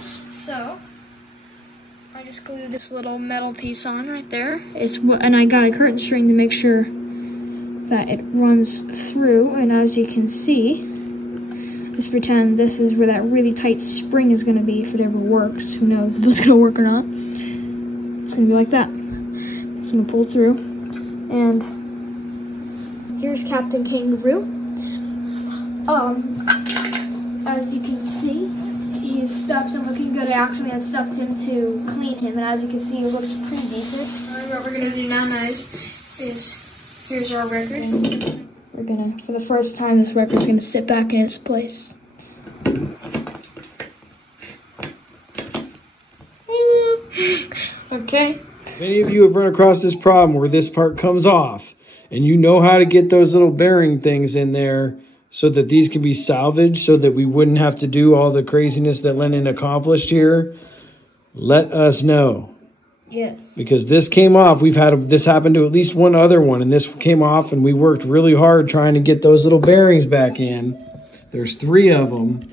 guys, so I just glued this little metal piece on right there. And I got a curtain string to make sure that it runs through. And as you can see, let's pretend this is where that really tight spring is going to be if it ever works. Who knows if it's going to work or not. It's going to be like that. It's going to pull through. And here's Captain Kangaroo. As you can see, his stuff's looking good. I actually had stuffed him to clean him, and as you can see, it looks pretty decent. What we're gonna do now, guys, is here's our record. We're gonna, for the first time, this record's gonna sit back in its place. Okay. Many of you have run across this problem where this part comes off, and you know how to get those little bearing things in there so that these can be salvaged, so that we wouldn't have to do all the craziness that Lennon accomplished here. Let us know. Yes. Because this came off. We've had this happen to at least one other one, and this came off, and we worked really hard trying to get those little bearings back in. There's 3 of them,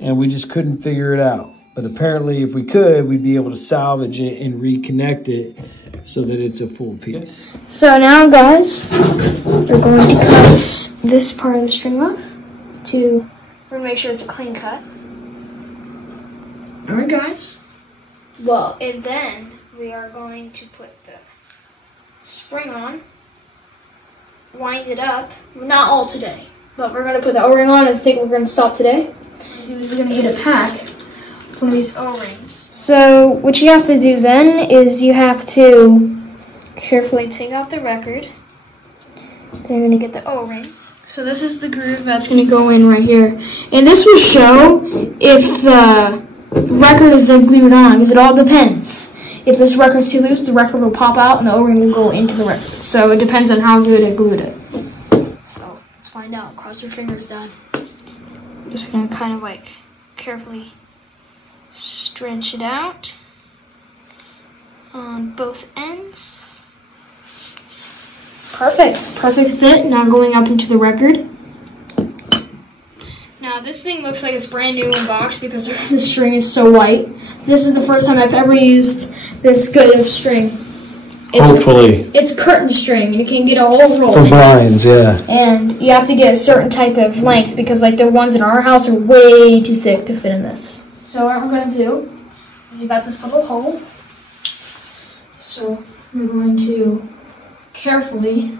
and we just couldn't figure it out. But apparently, if we could, we'd be able to salvage it and reconnect it so that it's a full piece. So now, guys, we're going to cut this part of the string off we're going to make sure it's a clean cut. Alright, guys. Well, and then we are going to put the spring on, wind it up. Not all today, but we're going to put the O-ring on. I think we're going to stop today. We're going to get a pack of one of these O-rings. So what you have to do then is you have to carefully take out the record. Then you're going to get the O-ring. So this is the groove that's going to go in right here. And this will show if the record is glued on, because it all depends. If this record is too loose, the record will pop out and the O-ring will go into the record. So it depends on how good it glued it. So let's find out. Cross your fingers, Dad. I'm just going to kind of like carefully stretch it out on both ends. Perfect fit. Now going up into the record. Now this thing looks like it's brand new in box because the string is so white. This is the first time I've ever used this good of string. Hopefully. It's curtain string, and you can get a whole roll. For blinds, yeah. And you have to get a certain type of length because like the ones in our house are way too thick to fit in this. So what we're going to do is you got this little hole. So we're going to carefully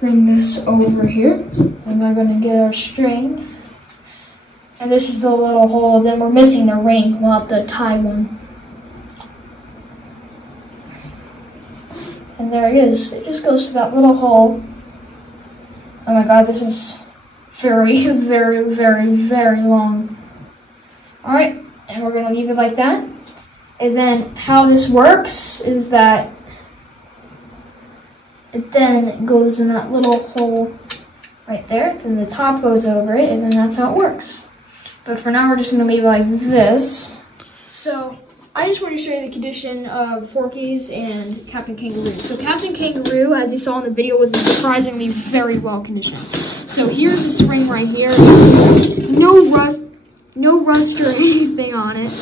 bring this over here. And we're going to get our string. And this is the little hole. Then we're missing the ring. We'll have to tie one. And there it is. It just goes to that little hole. Oh my god, this is very, very, very, very long. Alright, and we're going to leave it like that. And then how this works is that it then goes in that little hole right there. Then the top goes over it, and then that's how it works. But for now, we're just going to leave it like this. So I just want to show you the condition of Porky's and Captain Kangaroo. So Captain Kangaroo, as you saw in the video, was surprisingly very well conditioned. So here's the spring right here. It's no rust or anything on it.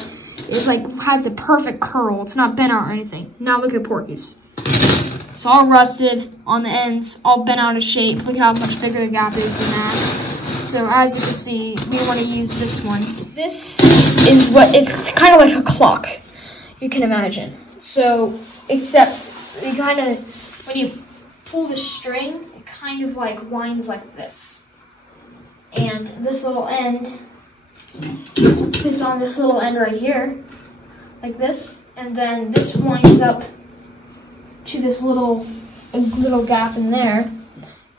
It like has the perfect curl. It's not bent out or anything. Now look at Porky's. It's all rusted on the ends, all bent out of shape. Look at how much bigger the gap is than that. So as you can see, we want to use this one. This is it's kind of like a clock, you can imagine. So, except you kind of, when you pull the string, it kind of like winds like this. And this little end is on this little end right here, like this. And then this winds up to this little gap in there.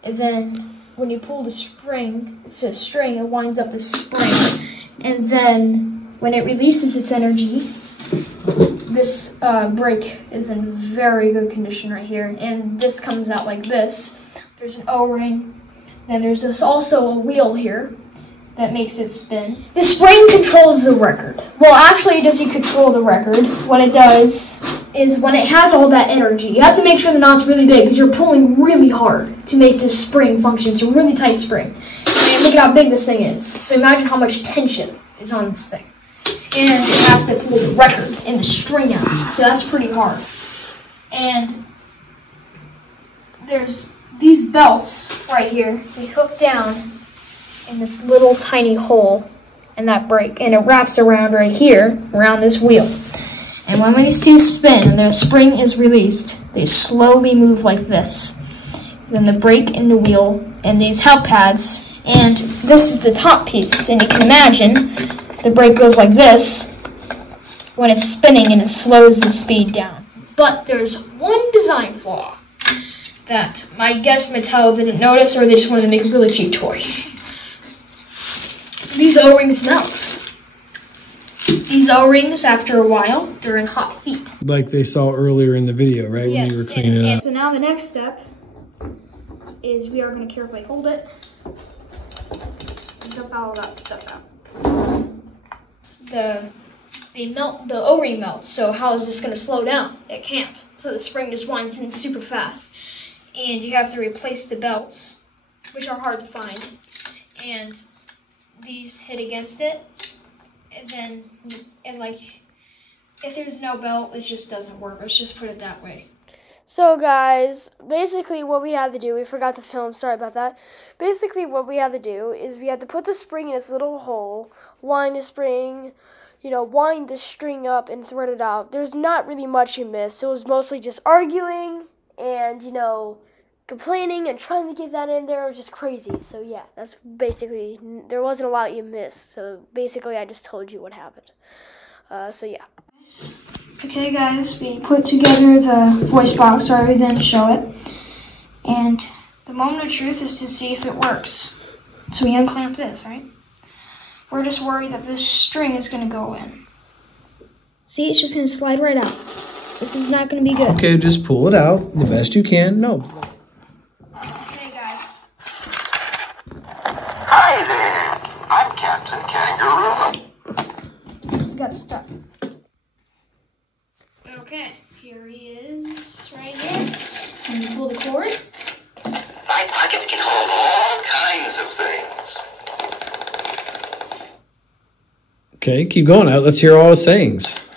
And then when you pull the spring, it's a string, it winds up the spring. And then when it releases its energy, this brake is in very good condition right here. And this comes out like this. There's an O-ring. Then there's also a wheel here that makes it spin. The spring controls the record. Well, actually, it doesn't control the record. What it does is when it has all that energy, you have to make sure the knot's really big because you're pulling really hard to make this spring function. It's a really tight spring. And look at how big this thing is. So imagine how much tension is on this thing. and it has to pull the record and the string out. So that's pretty hard. And there's these belts right here. They hook down in this little tiny hole in that brake, and it wraps around right here, around this wheel. And when these two spin and the spring is released, they slowly move like this. Then the brake and the wheel and these help pads, and this is the top piece. And you can imagine the brake goes like this when it's spinning, and it slows the speed down. But there's one design flaw that I guess Mattel didn't notice, or they just wanted to make a really cheap toy. These O-rings melt. These O-rings, after a while, they're in hot heat. Like they saw earlier in the video, right? Yes, when you were cleaning it up. So now the next step is we are going to carefully hold it and dump all that stuff out. The O-ring melts, so how is this going to slow down? It can't. So the spring just winds in super fast. And you have to replace the belts, which are hard to find. And these hit against it. And like, if there's no belt, it just doesn't work. Let's just put it that way. So guys, basically what we had to do, we forgot to film, sorry about that. Basically what we had to do is we had to put the spring in its little hole, wind the spring, wind the string up and thread it out. There's not really much you missed. It was mostly just arguing and, complaining and trying to get that in there. It was just crazy. So yeah, that's basically, there wasn't a lot you missed. So basically I just told you what happened. So yeah. Okay guys, we put together the voice box, sorry we didn't show it. And the moment of truth is to see if it works. So we unclamp this, right? We're just worried that this string is going to go in. See, it's just going to slide right out. This is not going to be good. Okay, just pull it out the best you can. No. Okay guys. Hi there, I'm Captain Kangaroo. Got stuck. Okay, here he is, right here. And you pull the cord. My pockets can hold all kinds of things. Okay, keep going. Let's hear all his sayings.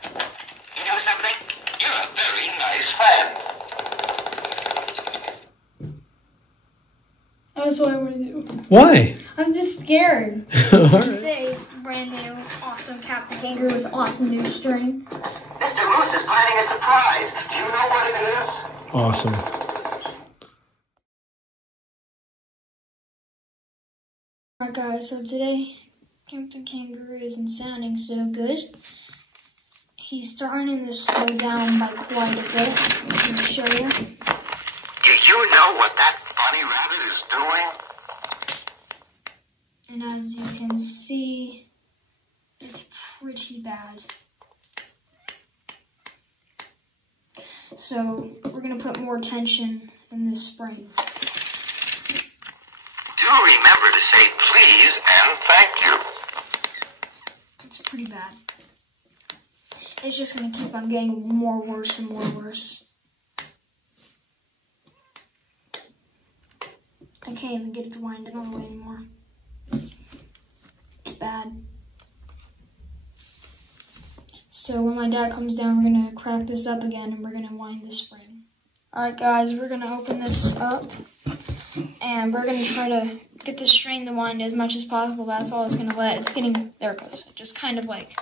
You know something? You're a very nice friend. That's what I want to do. Why? I'm just scared. All right. Say brand new, awesome Captain Kangaroo with awesome new string. Mr. Moose is planning a surprise. Do you know what it is? Awesome. Alright guys, so today Captain Kangaroo isn't sounding so good. He's starting to slow down by quite a bit. Let me show you. Do you know what that bunny rabbit is doing? And as you can see, it's pretty bad. So we're going to put more tension in this spring. Do remember to say please and thank you. It's pretty bad. It's just going to keep on getting more worse and more worse. I can't even get it to wind it all the way anymore. It's bad. So when my dad comes down, we're going to crack this up again and we're going to wind the spring. Alright guys, we're going to open this up and we're going to try to get the string to wind as much as possible. That's all it's going to let. It's getting, there it goes. Just kind of like,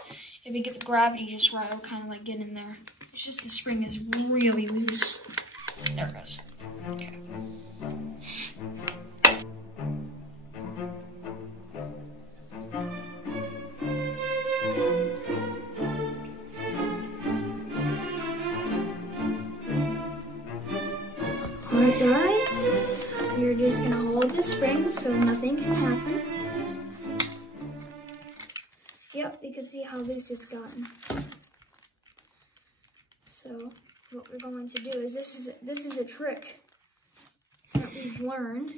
if we get the gravity just right, it'll kind of like get in there. It's just the spring is really loose. There it goes. Okay. Alright guys, you're just going to hold the spring so nothing can happen. Yep, you can see how loose it's gotten. So what we're going to do is this is a trick that we've learned.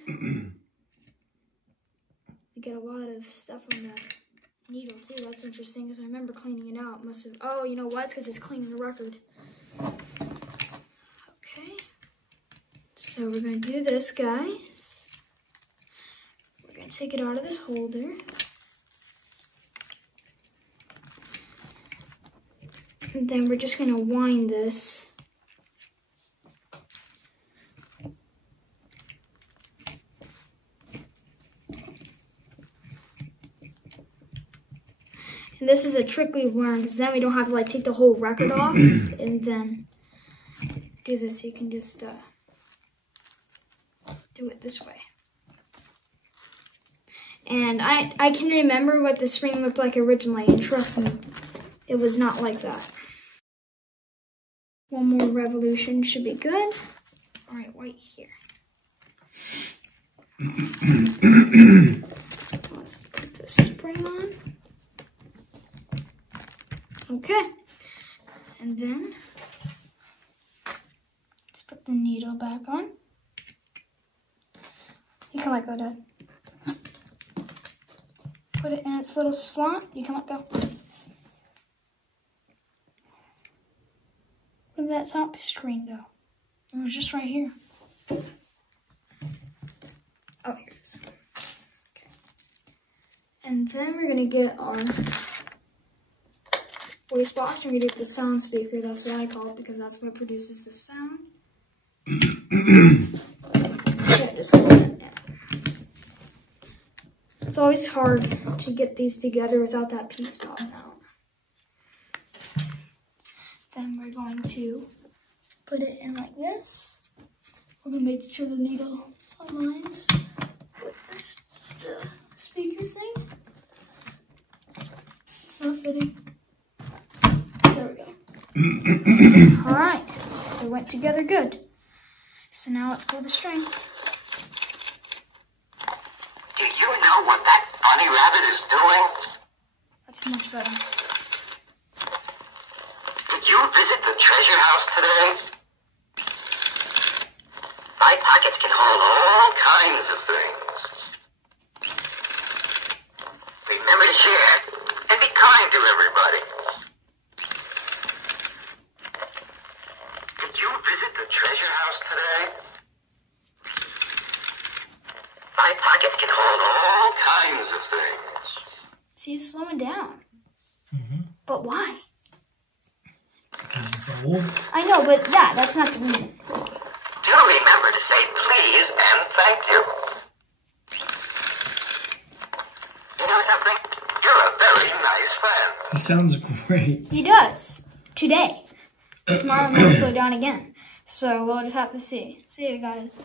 We get a lot of stuff on the needle too. That's interesting because I remember cleaning it out. Must have. Oh, you know what? It's because it's cleaning the record. Okay. So we're gonna do this, guys. We're gonna take it out of this holder. And then we're just gonna wind this. And this is a trick we've learned, because then we don't have to like take the whole record off and then do this. You can just do it this way. And I can remember what the spring looked like originally, and trust me, it was not like that. One more revolution should be good. All right, right here. Let's put the spring on. Okay, and then let's put the needle back on. You can let go, Dad. Put it in its little slot. You can let go. Where did that top screen go? It was just right here. Oh, here it is. Okay. And then we're gonna get our voice box. We're gonna get the sound speaker. That's what I call it, because that's what produces the sound. Just put that in. It's always hard to get these together without that piece popping out. Then we're going to put it in like this. We're gonna make sure the needle aligns with this the speaker thing. It's not fitting. There we go. All right, it went together good. So now let's pull the string. Do you know what that bunny rabbit is doing? That's much better. Did you visit the treasure house today? My pockets can hold all kinds of things. Remember to share and be kind to everybody. Did you visit the treasure house today? My pockets can hold all kinds of things. See, it's slowing down. But why? Because it's old. I know, but that's not the reason. Do remember to say please and thank you. You know something? You're a very nice friend. He sounds great. He does. Today. Tomorrow I'm going to slow down again. So we'll just have to see. See you guys.